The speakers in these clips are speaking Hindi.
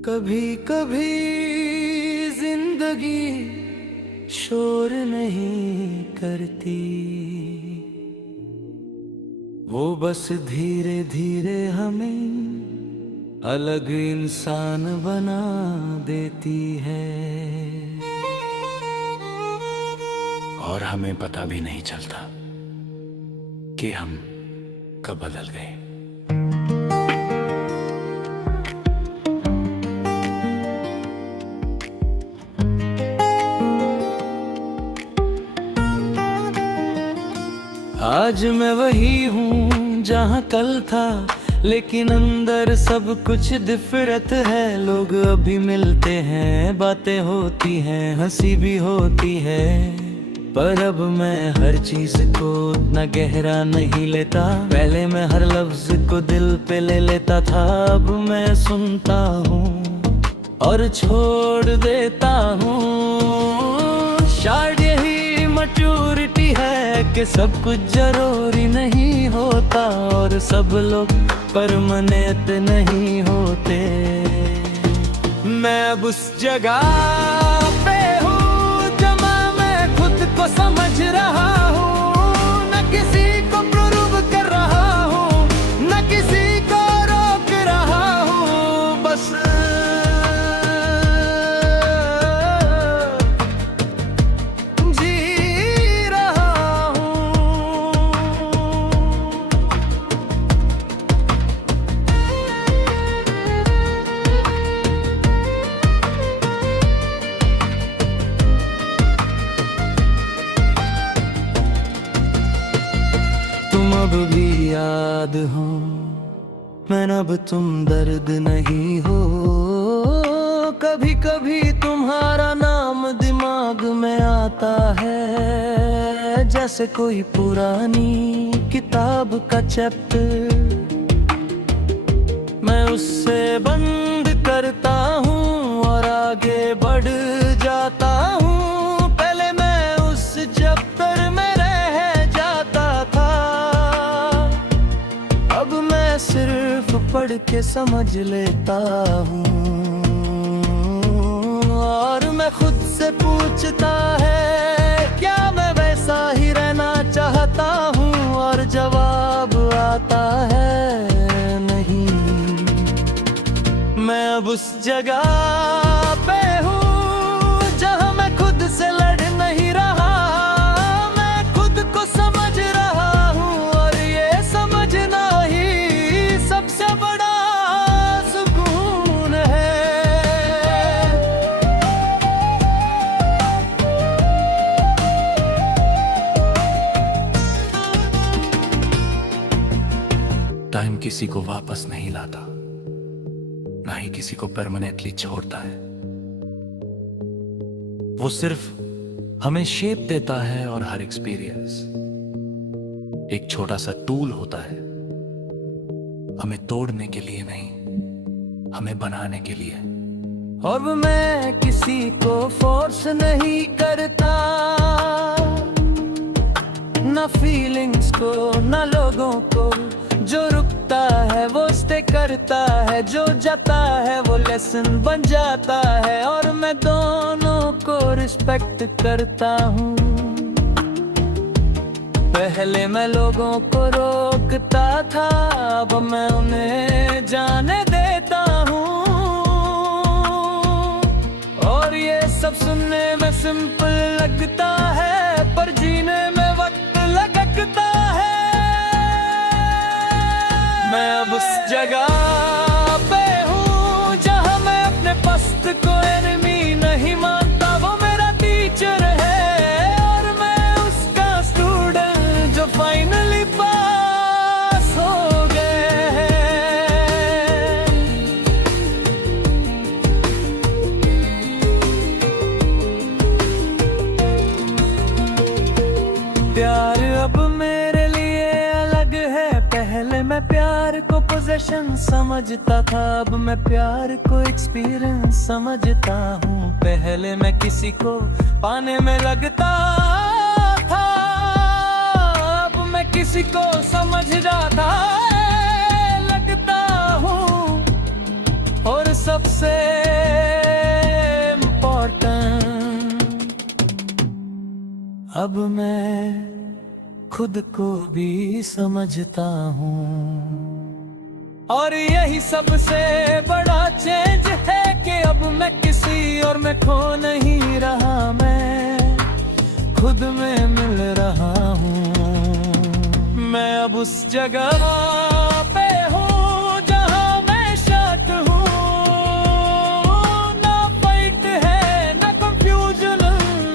कभी कभी जिंदगी शोर नहीं करती, वो बस धीरे धीरे हमें अलग इंसान बना देती है। और हमें पता भी नहीं चलता कि हम कब बदल गए। आज मैं वही हूँ जहाँ कल था, लेकिन अंदर सब कुछ डिफरेंट है। लोग अभी मिलते हैं, बातें होती हैं, हंसी भी होती है, पर अब मैं हर चीज को उतना गहरा नहीं लेता। पहले मैं हर लफ्ज को दिल पे ले लेता था, अब मैं सुनता हूँ और छोड़ देता हूँ। शायद यही मैच्योरिटी है कि सब कुछ जरूरी नहीं होता और सब लोग परमानेंट नहीं होते। मैं अब उस जगह पे हूँ जहाँ मैं खुद को समझ रहा हूँ, न किसी को प्रूव कर रहा हूँ, न किसी को रोक रहा हूँ, बस अब भी याद हो मैं अब तुम दर्द नहीं हो। कभी कभी तुम्हारा नाम दिमाग में आता है, जैसे कोई पुरानी किताब का चैप्टर। मैं उससे बंद करता हूँ और आगे बढ़ जाता हूँ। पहले मैं उस चैप्टर में रह जाता था, अब मैं सिर्फ पढ़ के समझ लेता हूँ। और मैं खुद से पूछता है क्या मैं वैसा ही रहना चाहता हूँ, और जवाब आता है नहीं। मैं अब उस जगह पे हूँ जहाँ मैं खुद से लड़ नहीं रहा, मैं खुद को समझ रहा हूँ, और ये समझना ही सबसे बड़ा सुकून है। टाइम किसी को वापस नहीं लाता, ना ही किसी को परमानेंटली छोड़ता है। वो सिर्फ हमें शेप देता है, और हर एक्सपीरियंस एक छोटा सा टूल होता है, हमें तोड़ने के लिए नहीं, हमें बनाने के लिए। और मैं किसी को फोर्स नहीं करता, ना फीलिंग्स को ना लोगों को। जो रुकता है वो स्टे करता है, जो जाता है वो लेसन बन जाता है, और मैं दोनों को रिस्पेक्ट करता हूँ। पहले मैं लोगों को रोकता था, अब मैं उन्हें जाने देता हूँ। और ये सब सुनने में सिंपल लगता है, पर जीने में वक्त लगता है। मैं अब उस जगह पे हूँ जहाँ मैं अपने पस्त को एनिमी नहीं मानता। वो मेरा टीचर है और मैं उसका स्टूडेंट जो फाइनली पास हो गए हैं। प्यार अब मेरे लिए अलग है। पहले मैं प्यार को पोजेशन समझता था, अब मैं प्यार को एक्सपीरियंस समझता हूँ। पहले मैं किसी को पाने में लगता था, अब मैं किसी को समझ जाता लगता हूँ। और सबसे इम्पोर्टेंट। अब मैं खुद को भी समझता हूँ, और यही सबसे बड़ा चेंज है कि अब मैं किसी और में खो नहीं रहा, मैं खुद में मिल रहा हूँ। मैं अब उस जगह पे हूँ जहाँ मैं शांत हूँ। ना फाइट है, ना कंफ्यूजन,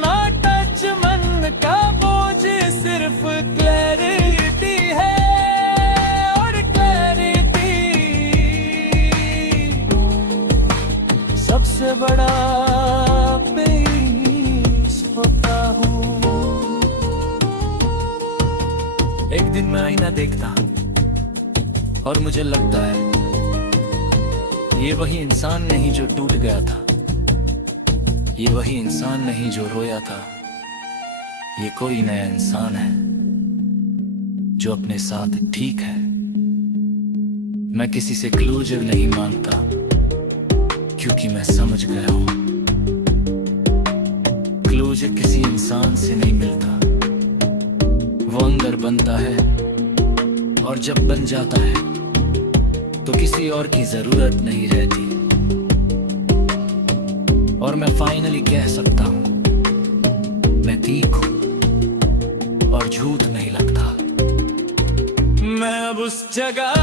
ना टच मन का बोझ, सिर्फ क्लैरिटी है। और क्लैरिटी सबसे बड़ा पीस होता हूँ। एक दिन मैं आईना देखता और मुझे लगता है ये वही इंसान नहीं जो टूट गया था, ये वही इंसान नहीं जो रोया था, ये कोई नया इंसान है जो अपने साथ ठीक है। मैं किसी से क्लोजर नहीं मांगता क्योंकि मैं समझ गया हूं क्लोजर किसी इंसान से नहीं मिलता, वो अंदर बनता है, और जब बन जाता है तो किसी और की जरूरत नहीं रहती। और मैं फाइनली कह सकता हूं मैं ठीक हूं और झूठ नहीं लगता। मैं अब उस जगह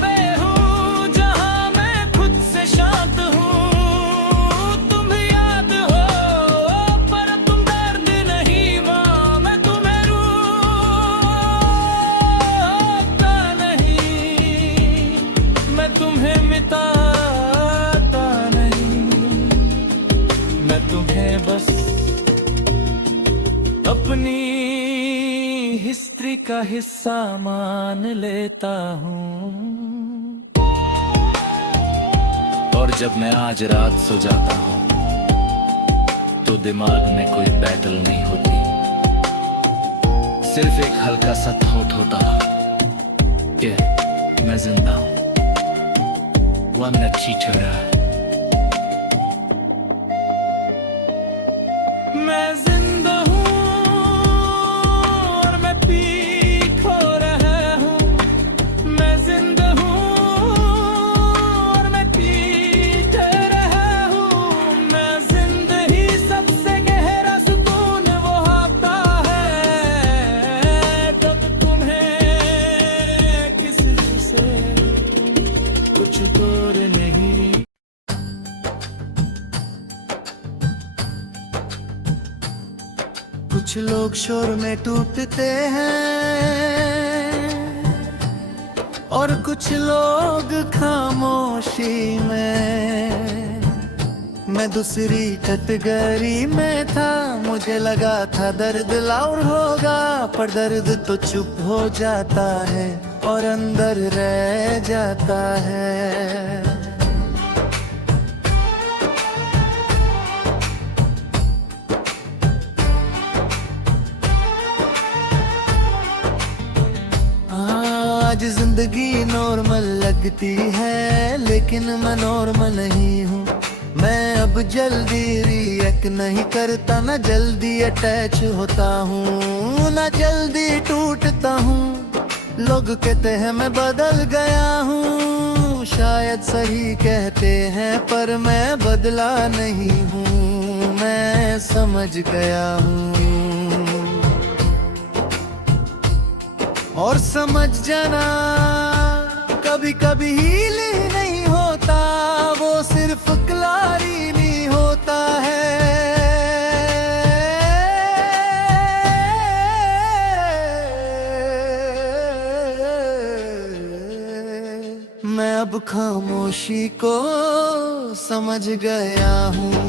पे हूं जहां मैं खुद से शांत हूं। तुम याद हो पर तुम दर्द नहीं, मां मैं तुम्हें रोता नहीं, मैं तुम्हें मिटाता नहीं, मैं तुम्हें बस अपनी हिस्ट्री का हिस्सा मान लेता हूँ। और जब मैं आज रात सो जाता हूँ तो दिमाग में कोई बैटल नहीं होती, सिर्फ एक हल्का सा थॉट होता कि मैं जिंदा हूँ, वो मैं चीटर है। मैं जिंदा हूँ और मैं पीक हो रहा हूँ, मैं जिंदा हूँ और मैं पीक रहा हूँ। मैं जिंदगी सबसे गहरा सुकून वो आता है तब तुम्हें किसी से कुछ दूर नहीं। कुछ लोग शोर में टूटते हैं और कुछ लोग खामोशी में। मैं दूसरी कैटेगरी में था, मुझे लगा था दर्द लाउड होगा, पर दर्द तो चुप हो जाता है और अंदर रह जाता है। आज जिंदगी नॉर्मल लगती है लेकिन मैं नॉर्मल नहीं हूँ। मैं अब जल्दी रिएक्ट नहीं करता, ना जल्दी अटैच होता हूँ, ना जल्दी टूटता हूँ। लोग कहते हैं मैं बदल गया हूँ, शायद सही कहते हैं, पर मैं बदला नहीं हूँ, मैं समझ गया हूँ। और समझ जाना कभी कभी हीलिंग नहीं होता, वो सिर्फ क्लैरिटी होता है। मैं अब खामोशी को समझ गया हूँ,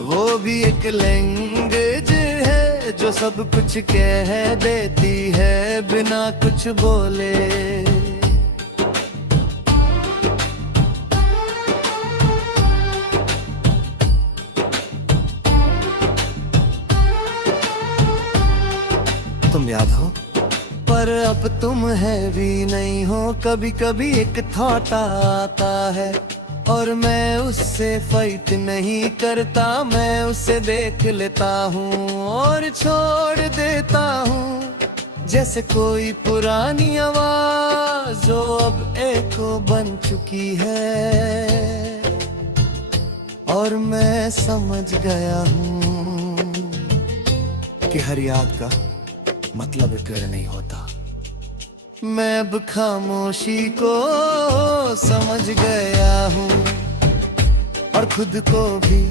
वो भी एक लैंग्वेज है जो सब कुछ कह देती है बिना कुछ बोले। तुम याद हो पर अब तुम है भी नहीं हो। कभी कभी एक थॉट आता है और मैं उससे फाइट नहीं करता, मैं उसे देख लेता हूँ और छोड़ देता हूँ, जैसे कोई पुरानी आवाज जो अब एको बन चुकी है। और मैं समझ गया हूँ कि हर याद का मतलब प्यार नहीं होता। मैं अब खामोशी को समझ गया हूँ और खुद को भी।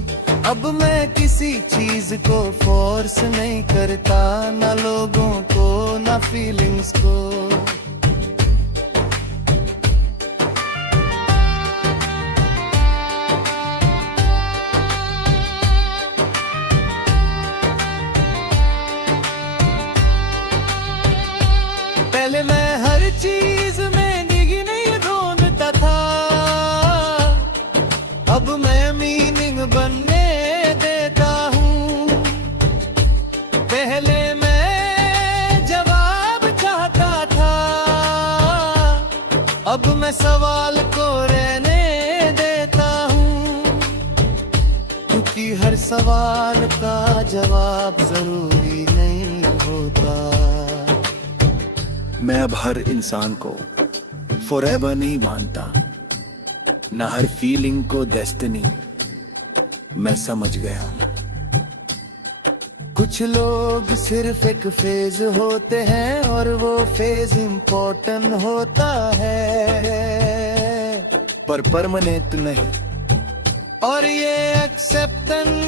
अब मैं किसी चीज को फोर्स नहीं करता, ना लोगों को ना फीलिंग्स को। पहले मैं हर चीज में निगी नहीं ढूंढता था, अब मैं मीनिंग बनने देता हूँ। पहले मैं जवाब चाहता था, अब मैं सवाल को रहने देता हूँ, क्योंकि हर सवाल का जवाब जरूरी नहीं होता। मैं अब हर इंसान को फॉरएवर नहीं मानता, ना हर फीलिंग को डेस्टिनी। मैं समझ गया। कुछ लोग सिर्फ एक फेज होते हैं और वो फेज इम्पोर्टेंट होता है, पर परमानेंट नहीं। और ये एक्सेप्टेंस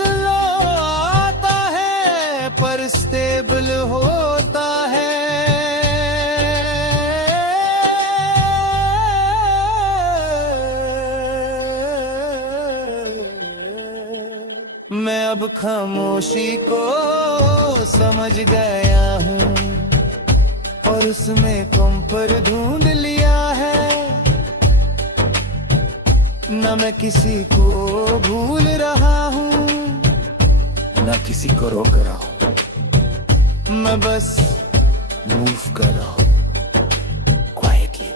आता है पर स्टेबल होता है। मैं अब खामोशी को समझ गया हूँ और उसमें कंफर्ट ढूंढ लिया है। न मैं किसी को भूल रहा हूँ, ना किसी को रोक रहा हूँ, मैं बस मूव कर रहा हूँ क्वाइटली।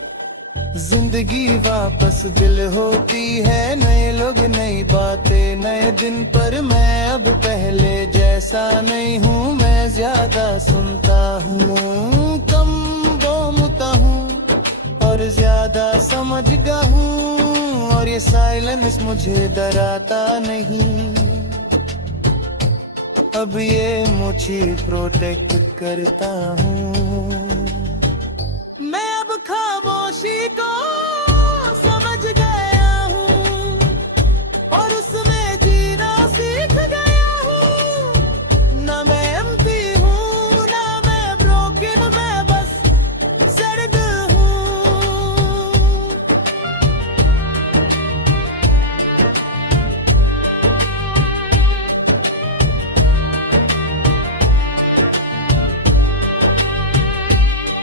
जिंदगी वापस दिल होती है, नए लोग नई बातें नए दिन, पर मैं अब पहले जैसा नहीं हूँ। मैं ज्यादा सुनता हूँ, कम बोलता हूँ और ज्यादा समझता हूँ, और ये साइलेंस मुझे डराता नहीं। अब ये मुझे प्रोटेक्ट करता हूँ। मैं अब खामोशी को समझ गया हूँ और उसमें जीना सीख गया हूँ। ना मैं एम्प्टी हूँ, ना मैं ब्रोकन, मैं बस सड़क हूँ।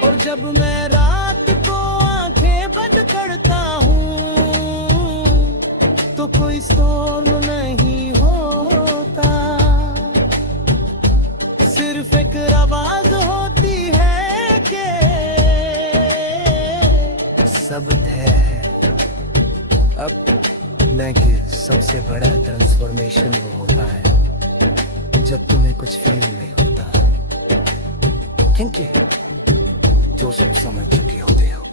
और जब मैं रात को आंखें बंद करता हूँ तो कोई स्टॉर्म नहीं होता, सिर्फ एक आवाज होती है कि सब तय है। अब मैं कि सबसे बड़ा ट्रांसफॉर्मेशन वो होता है जब तुम्हें कुछ फील नहीं होता, क्योंकि जो सब समझ चुके होते हो।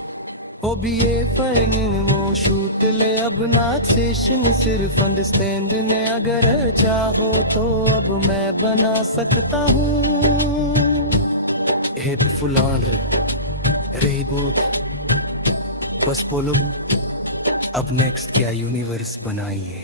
ओ भी ये फर्क वो शूट ले अब ना सेशन, सिर्फ अंडरस्टैंड ने। अगर चाहो तो अब मैं बना सकता हूँ। हेटफुल ऑन रेबोट, बस बोलो अब नेक्स्ट क्या यूनिवर्स बनाइए।